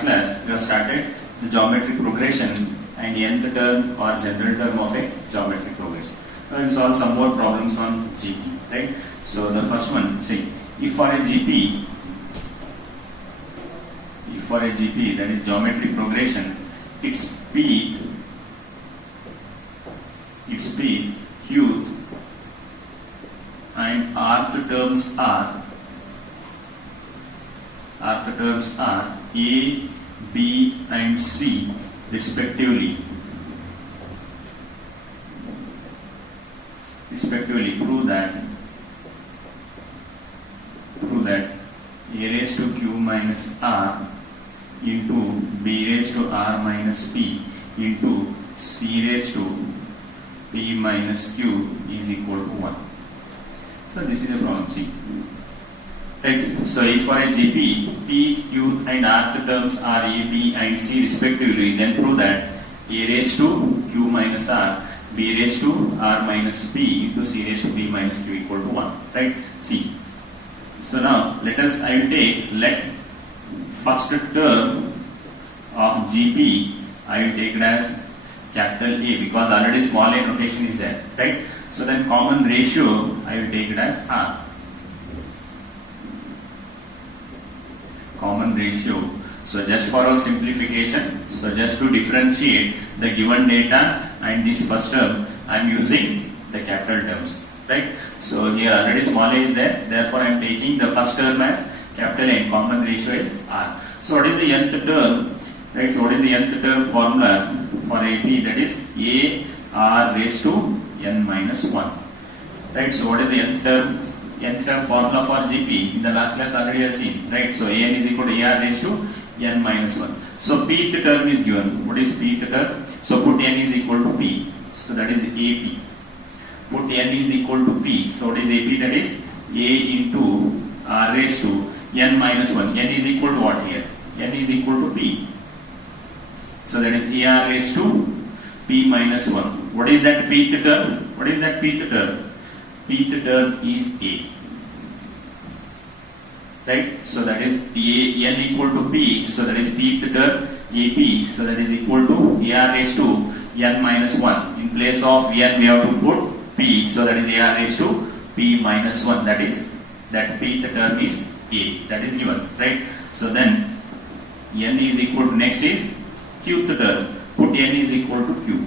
last class we have started the geometric progression and nth term or general term of a geometric progression. Now we'll solve some more problems on GP, right? So the first one, see, if for a GP that is geometric progression, its peak, qth and rth terms are A, B and C respectively. Prove that A raised to Q minus R into B raised to R minus P into C raised to P minus Q is equal to 1. So this is the problem C. Right. So if for a GP, P, Q and rth terms are A, B and C respectively, then prove that A raised to Q minus R, B raised to R minus P into C raised to P minus Q equal to 1. Right? See. So now let first term of GP I will take it as capital A because already small a notation is there. Right? So then common ratio I will take it as R. Common ratio. So just for our simplification, so just to differentiate the given data and this first term, I am using the capital terms, right? So here already small a is there, therefore I am taking the first term as capital A and common ratio is R. So what is the nth term? Right? So what is the nth term formula for AP? That is A R raised to n minus 1. Right? So what is the nth term? Nth term formula for GP in the last class already you have seen, right? So An is equal to AR raised to n minus 1. So pth term is given. What is pth term? So put n is equal to p. So that is AP. Put n is equal to p. So what is AP? That is A into R raised to n minus 1. N is equal to what here? N is equal to p. So that is AR raised to p minus 1. What is that pth term? What is that pth term? Pth term is A. Right? So that is n equal to p. So that is pth term AP. So that is equal to AR raised to n minus 1. In place of n we have to put p. So that is AR raised to p minus 1. That pth term is A. That is given. Right? So then n is equal to, next is qth term. Put n is equal to q.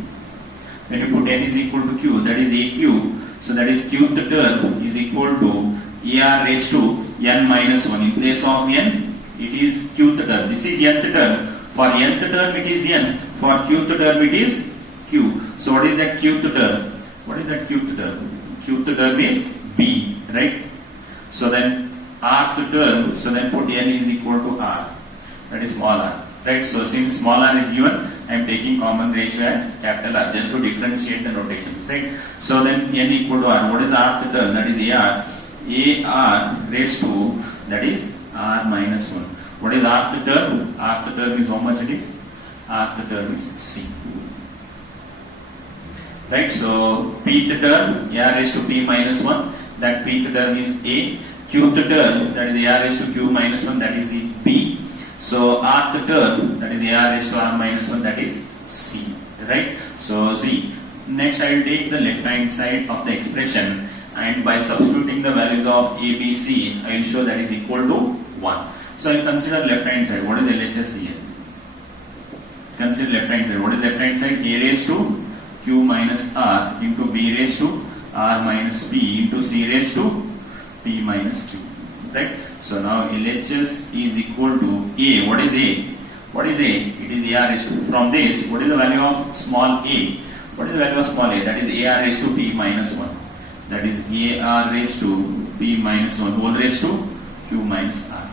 When you put n is equal to q, that is AQ. So that is qth term is equal to AR raised to n minus 1. In place of n, it is qth term. This is nth term. For nth term it is n. For qth term it is q. So what is that qth term? What is that qth term? Qth term is B. Right? So then rth term, so then put n is equal to R. That is small r. Right? So since small r is given, I am taking common ratio as capital R just to differentiate the notations. Right? So then n equal to R. What is rth term? That is AR. AR raised to, that is R minus 1. What is rth term? Rth term is how much it is? Rth term is C. Right? So pth term, AR raised to P minus 1. That pth term is A. Qth term, that is AR raised to Q minus 1. That is B. So rth term, that is AR raised to R minus 1, that is C. Right? So see, next I will take the left hand side of the expression and by substituting the values of A, B, C, I will show that is equal to 1. So I will consider left hand side. What is LHS here? Consider left hand side. What is left hand side? A raised to Q minus R into B raised to R minus P into C raised to P minus Q. Right? So now LHS is equal to A. What is A? What is A? It is AR raised to. From this, what is the value of small a? What is the value of small a? That is AR raised to P minus 1. That is AR raised to P minus 1 whole raised to Q minus R.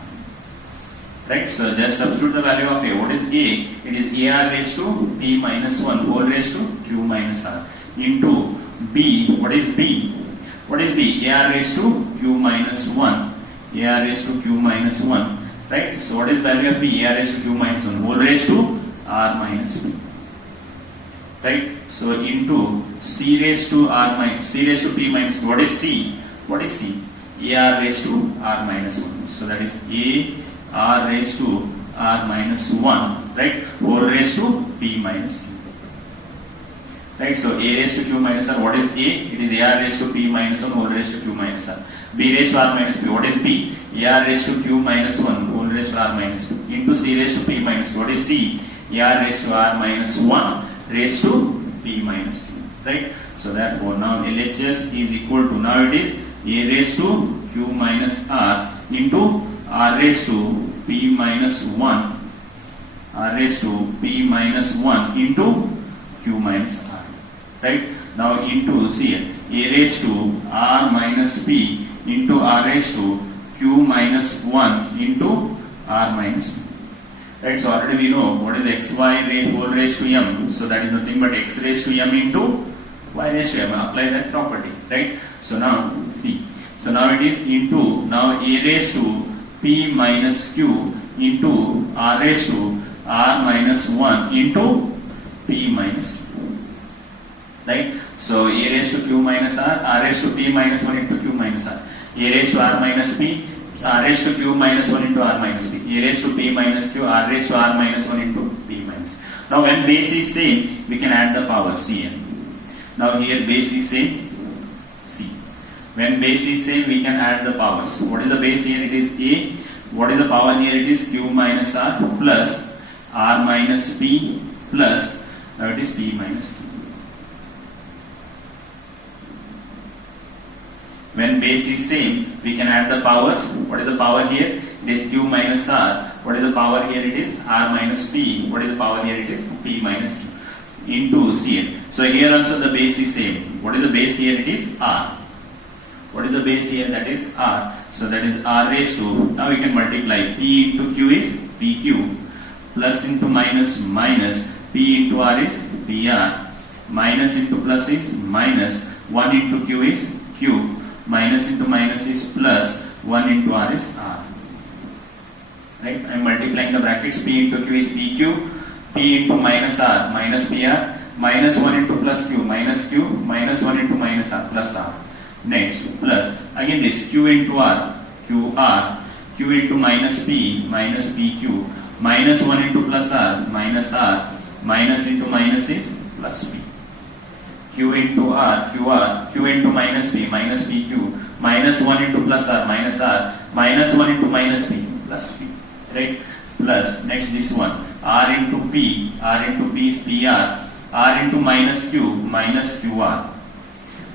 Right? So just substitute the value of A. What is A? It is AR raised to P minus 1 whole raised to Q minus R into B. What is B? What is B? AR raised to Q minus 1. AR raised to Q minus 1. Right? So what is value of B? AR raised to Q minus 1 whole raised to R minus P. Right? So into C raised to R minus, C raised to P minus 2. What is C? What is C? AR raised to R minus 1. So that is AR raised to r minus 1, right, whole raised to p minus q. Right, so a raised to q minus r, what is a? It is ar raised to p minus 1 whole raised to q minus r. B raised to r minus p, what is b? Ar raised to q minus 1 whole raised to r minus p into c raised to p minus q. What is c? Ar raised to r minus 1 raised to p minus q. Right, so therefore now LHS is equal to, now it is a raised to q minus r into r raised to p minus 1, r raised to p minus 1 into q minus r. Right, now into here a raised to r minus p into r raised to q minus 1 into r minus p. Right, so already we know what is xy whole raised to m, so that is nothing but x raised to m into y raised to m. Apply that property, right? So now see, so now it is into, now a raised to p minus q into r raised to r minus 1 into p minus q. Right, so a raised to q minus r raised to p minus 1 into q minus r, a raised to r minus p, r raised to q minus 1 into r minus p, a raised to p minus q, r raised to r minus 1 into p minus. Now when base is same, we can add the powers here. Now here base is same, c. When base is same, we can add the powers. What is the base here? It is a. What is the power here? It is q minus r plus r minus p plus, now it is p minus q. When base is same, we can add the powers. What is the power here? It is q minus r. What is the power here? It is r minus p. What is the power here? It is p minus q into cn. So here also the base is same. What is the base here? It is r. What is the base here? That is r. So that is r raised to, now we can multiply p into q is pq, plus into minus minus, p into r is pr, minus into plus is minus, 1 into q is q, minus into minus is plus, 1 into r is r. Right, I am multiplying the brackets, p into q is pq, p into minus r minus pr, minus 1 into plus q, minus 1 into minus r plus r. Next, plus, again this q into r, qr, q into minus p, minus pq, minus 1 into plus r, minus into minus is plus p. Q into r, qr, q into minus p, minus pq, minus 1 into plus r, minus 1 into minus p, plus p. Right? Plus, next this one, r into p is pr, r into minus q, minus qr.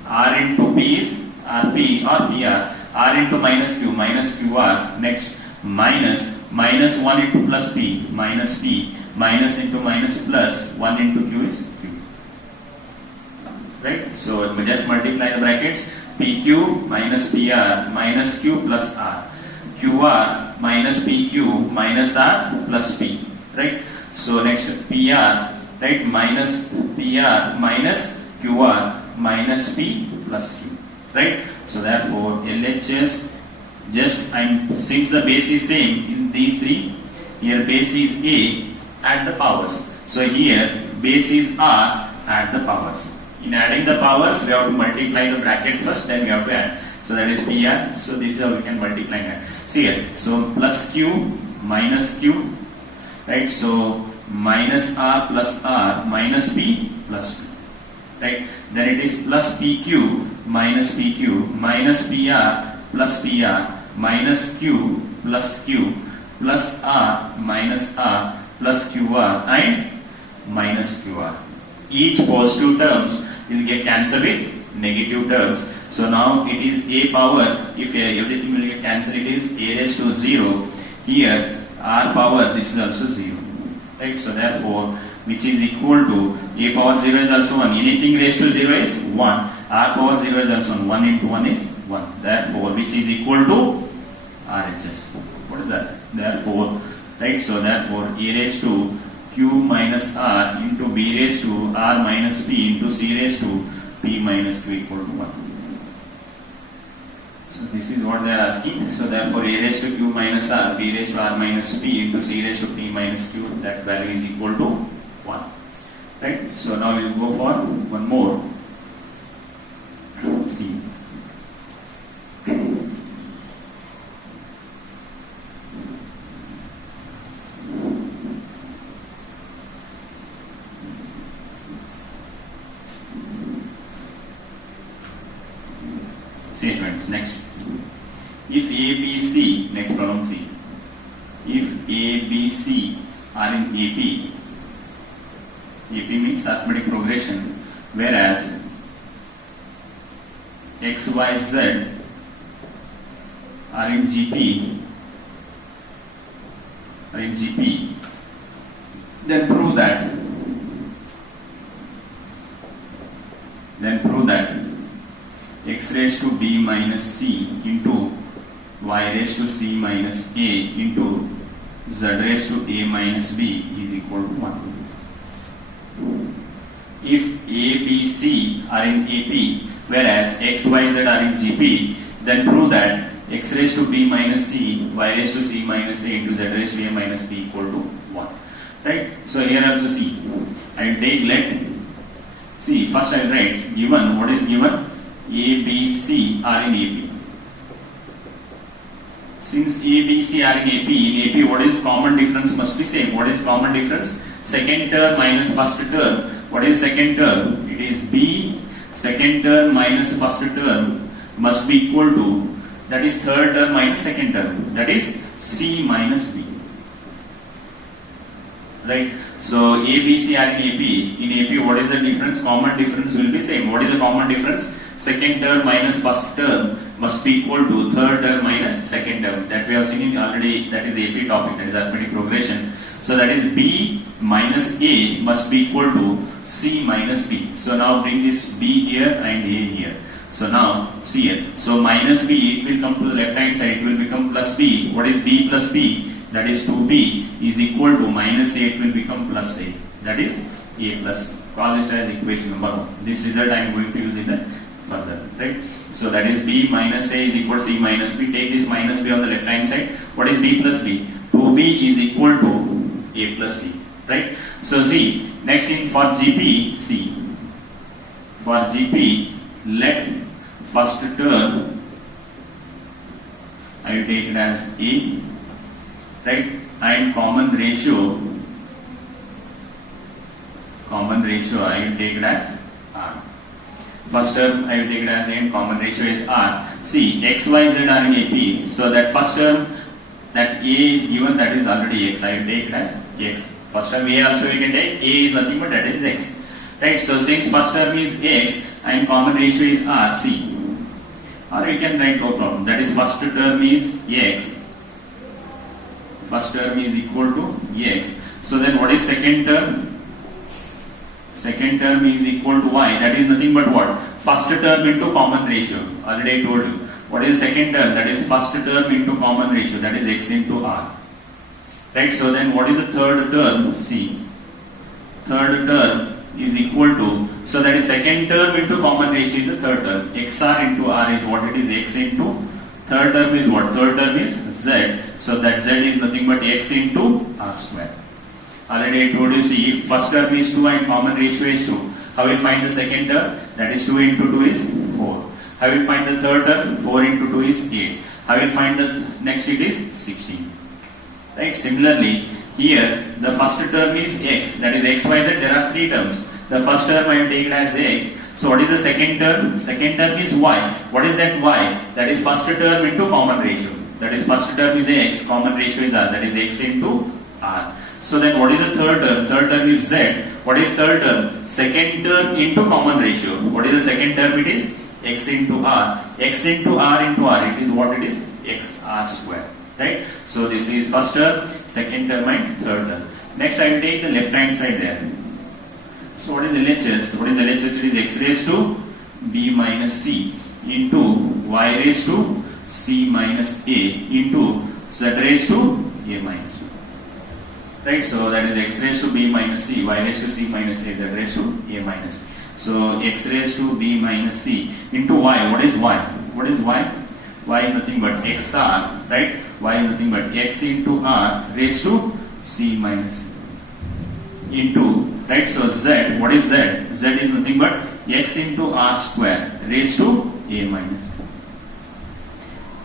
R into p is rp or pr, r into minus q, minus qr. Next, minus 1 into plus p, minus into minus plus, 1 into q is q. Right? So just multiply the brackets, pq minus pr minus q plus r, qr minus pq minus r plus p. Right? So next pr, right, minus pr minus qr minus p plus q. Right? So therefore LHS, just since the base is same in these three, here base is a, add the powers. So here base is r, add the powers. In adding the powers, we have to multiply the brackets first, then we have to add. So that is pr. So this is how we can multiply that. See here. So plus q minus q. Right. So minus r plus r minus p plus p. Right. Then it is plus pq minus pr plus pr minus q plus r minus r plus qr and minus qr. Each positive terms will get cancelled with negative terms. So now it is a power, if everything will get cancelled, it is a raised to 0. Here r power, this is also 0. Right? So therefore, which is equal to a power 0 is also 1. Anything raised to 0 is 1. R power 0 is also 1. 1 into 1 is 1. Therefore, which is equal to RHS. What is that? Therefore, right? So therefore, a raised to q minus r into b raised to r minus p into c raised to p minus q equal to 1. So this is what they are asking. So therefore, a raised to q minus r, b raised to r minus p into c raised to p minus q, that value is equal to 1. Right? So now we will go for one more. See. statement. Next, if A, B, C, next problem 3. If A, B, C are in AP, AP means arithmetic progression, whereas X, Y, Z are in GP, then prove that X raised to B minus C into Y raised to C minus A into Z raised to A minus B is equal to 1. If A, B, C are in AP, whereas X, Y, Z are in GP, then prove that X raised to B minus C, Y raised to C minus A into Z raised to A minus B equal to 1. Right? So here also see, I will take first I will write given, what is given? A, B, C are in AP. Since A, B, C are in AP, what is common difference must be same. What is common difference? Second term minus first term. What is second term? It is B, second term minus first term must be equal to, that is third term minus second term, that is C minus B. Right? So A, B, C are in AP. In AP, what is the difference? Common difference will be same. What is the common difference? Second term minus first term must be equal to third term minus second term. That we have seen already, that is AP topic, that is arithmetic progression. So that is B minus A must be equal to C minus B. So now bring this B here and A here. So now see here. So minus B, it will come to the left hand side, it will become plus B. What is B plus B? That is 2B is equal to minus A, it will become plus A. That is A plus C. Call this as equation number 1. This result I am going to use in the further. Right? So that is B minus A is equal to C minus B. Take this minus B on the left hand side. What is B plus B? 2B is equal to A plus C. Right? So see, next in for GP, see. For GP, let first term, I will take it as A, right? And common ratio I will take it as R. First term I will take it as A and common ratio is R. See, X, Y, Z are in AP. So that first term, that A is given, that is already X. I will take it as X. First term A also we can take. A is nothing but that is X. Right? So since first term is X and common ratio is R, see. Or we can write no problem. That is first term is X. First term is equal to X. So then what is second term? Second term is equal to Y. That is nothing but what? First term into common ratio. Already I told you. What is second term? That is first term into common ratio. That is X into R. Right? So then what is the third term? See. Third term is equal to, so that is second term into common ratio is the third term. XR into R is what it is, X into, third term is what? Third term is Z. So that Z is nothing but X into R square. Already I told you, see, if first term is 2 and common ratio is 2, how will find the second term? That is 2 into 2 is 4. How will find the third term? 4 into 2 is 8. How will find the next it is 16. Right? Similarly, here the first term is X, that is X, Y, Z, there are 3 terms. The first term I will take it as X. So what is the second term? Second term is Y. What is that Y? That is first term into common ratio. That is first term is X, common ratio is R, that is X into R. So then what is the third term? Third term is Z. What is third term? Second term into common ratio. What is the second term? It is X into R. X into R into R. It is what it is? XR square. Right? So this is first term, second term and third term. Next I will take the left hand side there. So what is LHS? What is LHS? It is X raised to B minus C into Y raised to C minus A into Z raised to A minus 2. Right? So that is X raised to B minus C, Y raised to C minus A, Z raised to A minus 2. So X raised to B minus C into Y. What is Y? What is Y? Y is nothing but XR, right? Y is nothing but X into R raised to C minus into, right? So Z, what is Z? Z is nothing but X into R square raised to A minus.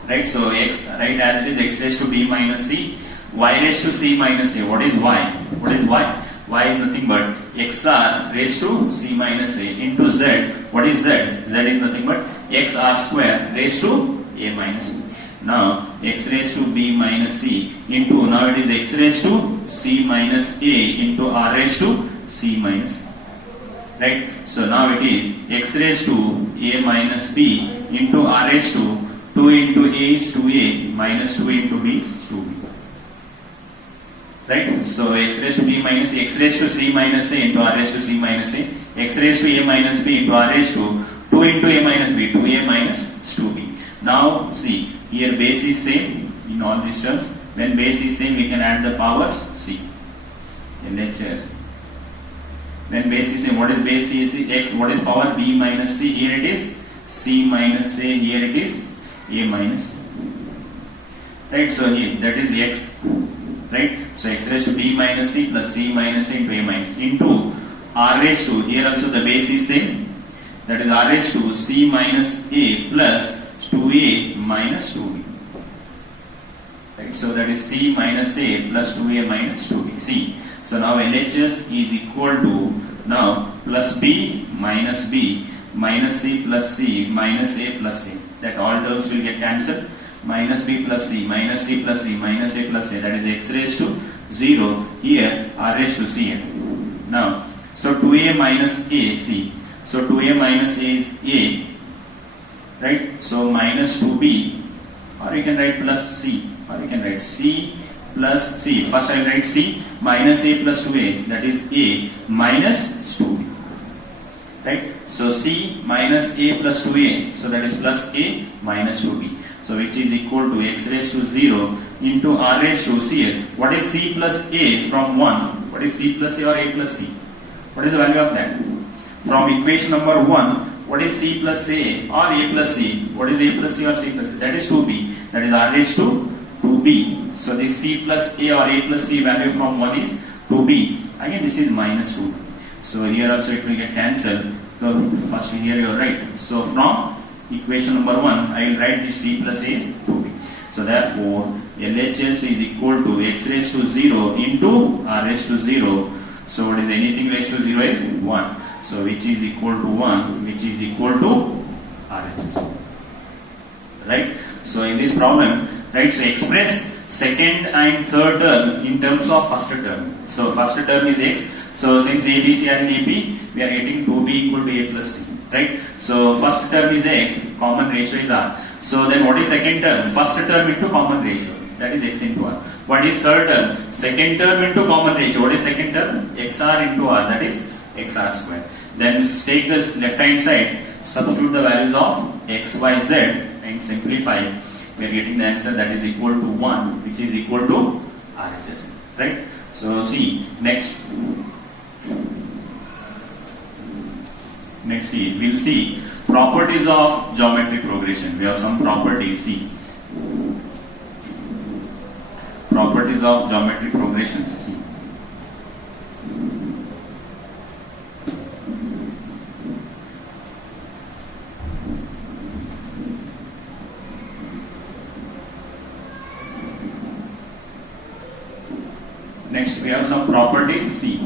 Right? So X, right, as it is X raised to B minus C, Y raised to C minus A. What is Y? What is Y? Y is nothing but XR raised to C minus A into Z. What is Z? Z is nothing but xr square raised to a minus b. Now x raised to b minus c into, now it is x raised to c minus a into r raised to c minus a. Right? So now it is x raised to a minus b into r raised to 2 into a is 2a minus 2 into b is 2b. Right? So x raised to b minus x raised to c minus a into r raised to c minus a, x raised to a minus b into r raised to 2 into a minus b, 2a minus 2b. Now see, here base is same in all these terms. When base is same, we can add the powers. See, LHS. When base is same, what is base is x, what is power b minus c? Here it is c minus a, here it is a minus. Right, so here that is x. Right, so x raised to b minus c plus c minus a into a minus into r raised to, here also the base is same, that is r raised to c minus a plus 2a minus 2b. Right, so that is c minus a plus 2a minus 2b. See, so now LHS is equal to now plus b minus c plus c minus a plus a. That all terms will get cancelled. Minus b plus c minus c plus c minus a plus a, that is x raised to 0, here r raised to c. Now, so 2a minus a, see, so 2a minus a is a, right? So minus 2b, or you can write plus c, or you can write c plus c. First I will write c minus a plus 2a, that is a minus 2b. Right? So c minus a plus 2a, so that is plus a minus 2b. So which is equal to x raised to 0 into r raised to c. What is c plus a from 1? What is c plus a or a plus c? What is the value of that? From equation number 1, what is c plus a or a plus c? What is a plus c or c plus c? That is 2b. That is r raised to 2b. So this c plus a or a plus c value from 1 is 2b. Again this is minus 2. So here also it will get cancelled. So first here you are right. So from equation number 1, I will write this c plus a is 2b. So therefore, LHS is equal to x raised to 0 into r raised to 0. So what is anything raised to 0 is 1. So which is equal to 1, which is equal to RHS. Right? So in this problem, right, so express second and third term in terms of first term. So first term is x. So since a, b, c are in AP, we are getting 2b equal to a plus c. Right? So first term is x, common ratio is r. So then what is second term? First term into common ratio, that is x into r. What is third term? Second term into common ratio. What is second term? xr into r, that is xr square. Then take the left hand side, substitute the values of x, y, z and simplify. We are getting the answer that is equal to 1, which is equal to RHS. Right? So see, next see, we'll see properties of geometry progression. We have some properties. See, properties of geometry progression. See. Next we have some properties. See,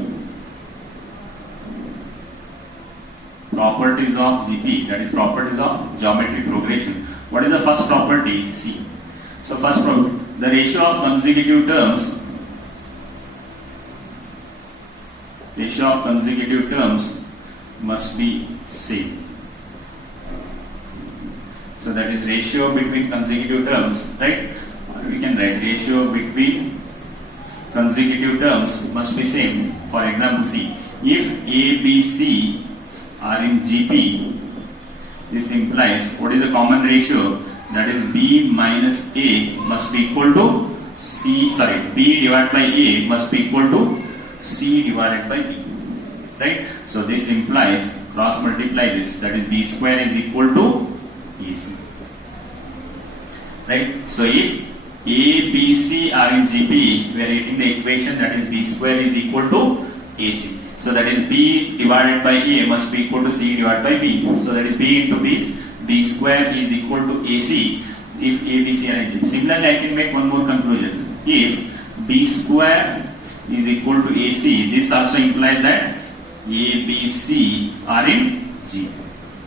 properties of GP, that is properties of geometry progression. What is the first property? See, so first property, the ratio of consecutive terms must be same. So that is ratio between consecutive terms, right? Or we can write ratio between consecutive terms must be same. For example, see, if A, B, C are in GP, this implies what is a common ratio? That is B minus A must be equal to B divided by A must be equal to C divided by B. Right? So this implies cross multiply this, that is B square is equal to AC. Right? So if A, B, C are in GP, we are getting the equation that is B square is equal to AC. So that is B divided by A must be equal to C divided by B. So that is B into B square is equal to AC if A, B, C are in GP. Similarly, I can make one more conclusion. If B square is equal to AC, this also implies that A, B, C are in GP.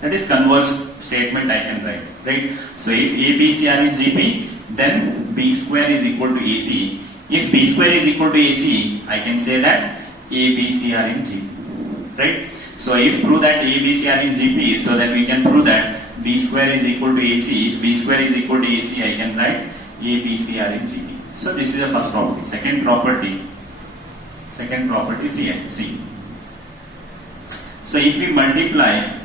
That is converse statement I can write, right? So if A, B, C are in GP, then B square is equal to AC. If B square is equal to AC, I can say that A, B, C are in GP, right? So if prove that A, B, C are in GP, so then we can prove that B square is equal to AC. If B square is equal to AC, I can write A, B, C are in GP. So this is the first property. Second property see. So if we multiply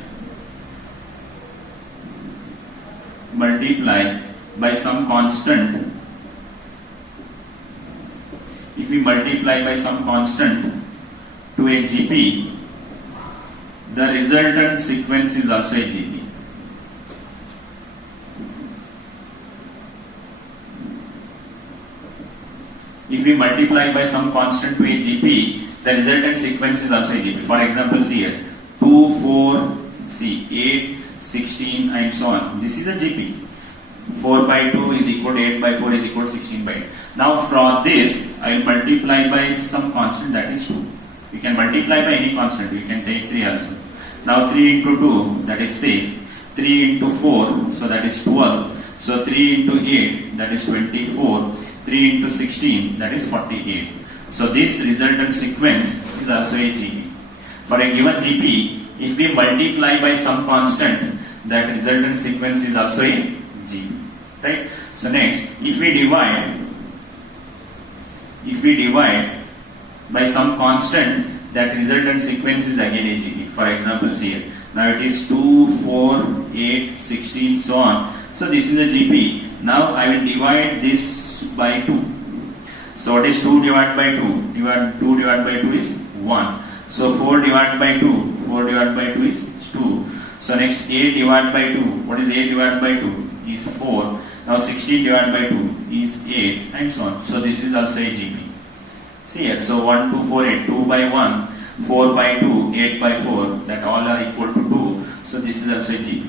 by some constant, if we multiply by some constant to a GP, the resultant sequence is also a GP. If we multiply by some constant to a GP, the resultant sequence is also a GP. For example, see here, 2, 4, see 8, 16 and so on. This is a GP. 4 by 2 is equal to 8 by 4 is equal to 16 by 8. Now from this, I will multiply by some constant, that is 2. You can multiply by any constant, you can take 3 also. Now 3 into 2, that is 6. 3 into 4, so that is 12. So 3 into 8, that is 24. 3 into 16, that is 48. So this resultant sequence is also a GP. For a given GP, if we multiply by some constant, that resultant sequence is also a GP. Right? So next, if we divide by some constant, that resultant sequence is again a GP. For example, see here. Now it is 2, 4, 8, 16, so on. So this is a GP. Now I will divide this by 2. So what is 2 divided by 2? 2 divided by 2 is 1. So 4 divided by 2. 4 divided by 2 is 2. So next 8 divided by 2. What is 8 divided by 2? Is 4. Now 16 divided by 2 is 8 and so on. So this is also a GP. See here. So 1, 2, 4, 8. 2 by 1. 4 by 2. 8 by 4. That all are equal to 2. So this is also a GP.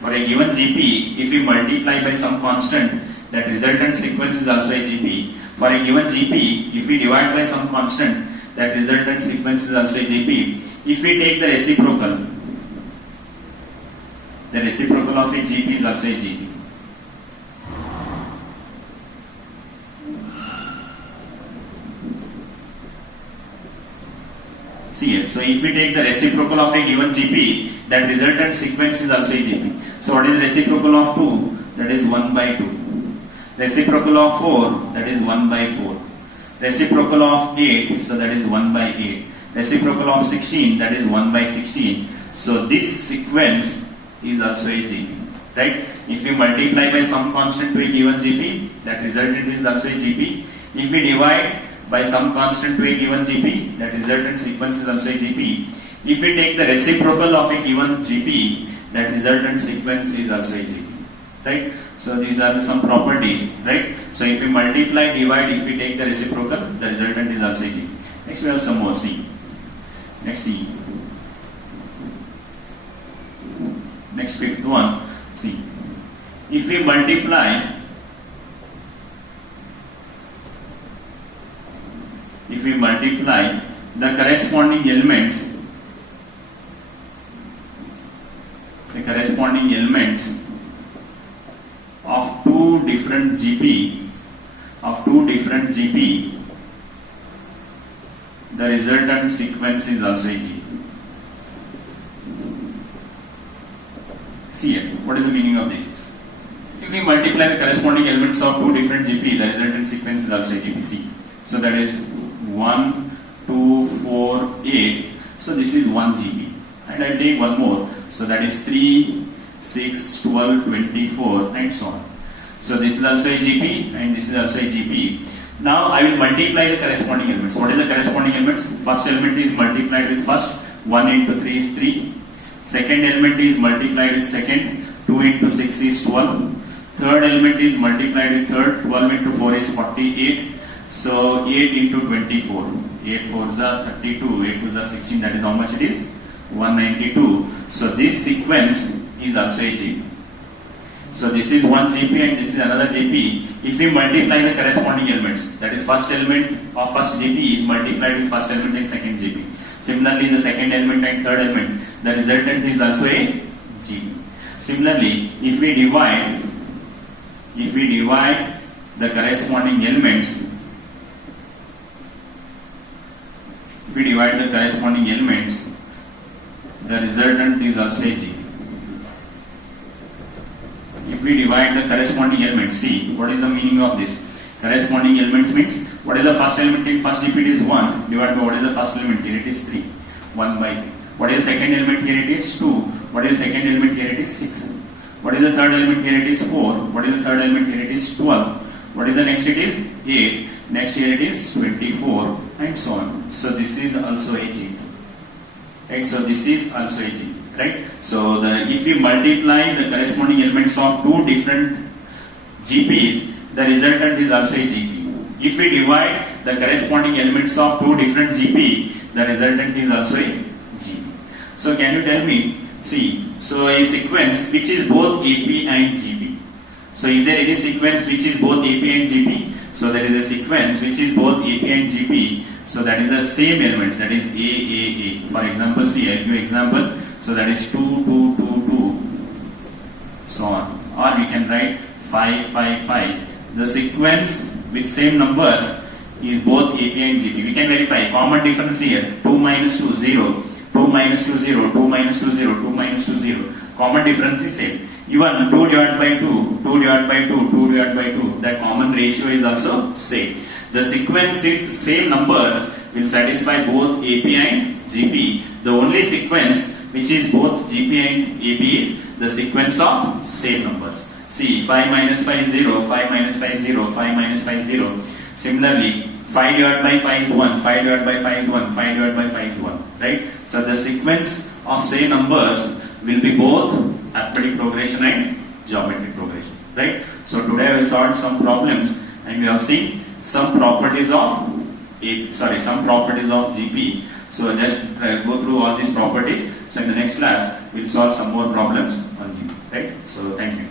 For a given GP, if we multiply by some constant, that resultant sequence is also a GP. For a given GP, if we divide by some constant, that resultant sequence is also a GP. If we take the reciprocal of a GP is also a GP. See here, so if we take the reciprocal of a given GP, that resultant sequence is also a GP. So what is reciprocal of 2? That is 1 by 2. Reciprocal of 4, that is 1 by 4. Reciprocal of 8, so that is 1 by 8. Reciprocal of 16, that is 1 by 16. So this sequence is also a GP, right? If we multiply by some constant to a given GP, that resultant is also a GP. If we divide by some constant to a given GP, that resultant sequence is also a GP. If we take the reciprocal of a given GP, that resultant sequence is also a GP, right? So these are some properties, right? So if we multiply, divide, if we take the reciprocal, the resultant is also a GP. Next we have some more, see. Next see. Next fifth one, see. If we multiply the corresponding elements of two different GP, the resultant sequence is also a GP. See here, what is the meaning of this? If we multiply the corresponding elements of two different GP, the resultant sequence is also a GP. See, so that is 1, 2, 4, 8. So this is 1 GP. And I'll take one more. So that is 3, 6, 12, 24 and so on. So this is also a GP and this is also a GP. Now I will multiply the corresponding elements. What is the corresponding elements? First element is multiplied with first. 1 into 3 is 3. Second element is multiplied with second. 2 into 6 is 12. Third element is multiplied with third. 12 into 4 is 48. So 8 into 24. 8 4s are 32. 8 2s are 16. That is how much it is? 192. So this sequence is also a GP. So this is one GP and this is another GP. If we multiply the corresponding elements, that is first element of first GP is multiplied with first element in second GP. Similarly, the second element and third element, the resultant is also a GP. Similarly, if we divide the corresponding elements, the resultant is also a GP. If we divide the corresponding elements, see what is the meaning of this? Corresponding elements means what is the first element in first GP? It is 1 divided by what is the first element here? It is 3. 1 by 3. What is the second element here? It is 2. What is the second element here? It is 6. What is the third element here? It is 4. What is the third element here? It is 12. What is the next? It is 8. Next here it is 24 and so on. So this is also a GP. Right? So this is also a GP. Right? So if we multiply the corresponding elements of two different GPs, the resultant is also a GP. If we divide the corresponding elements of two different GP, the resultant is also a GP. So can you tell me, see, so a sequence which is both AP and GP. So is there any sequence which is both AP and GP? So there is a sequence which is both AP and GP. So that is the same elements, that is A. For example, see, I'll give example. So that is 2, 2, 2, 2, so on. Or we can write 5, 5, 5. The sequence with same numbers is both AP and GP. We can verify common difference here. 2 minus 2, 0. 2 minus 2, 0. 2 minus 2, 0. 2 minus 2, 0. Common difference is same. Even 2 divided by 2, 2 divided by 2, 2 divided by 2. That common ratio is also same. The sequence with same numbers will satisfy both AP and GP. The only sequence which is both GP and AP is the sequence of same numbers. See, 5 minus 5 is 0, 5 minus 5 is 0, 5 minus 5 is 0. Similarly, 5 divided by 5 is 1, 5 divided by 5 is 1, 5 divided by 5 is 1. Right? So the sequence of same numbers will be both arithmetic progression and geometric progression. Right? So today we solved some problems and we have seen some properties of GP. So just go through all these properties. So in the next class we'll solve some more problems on GP. Right? So thank you.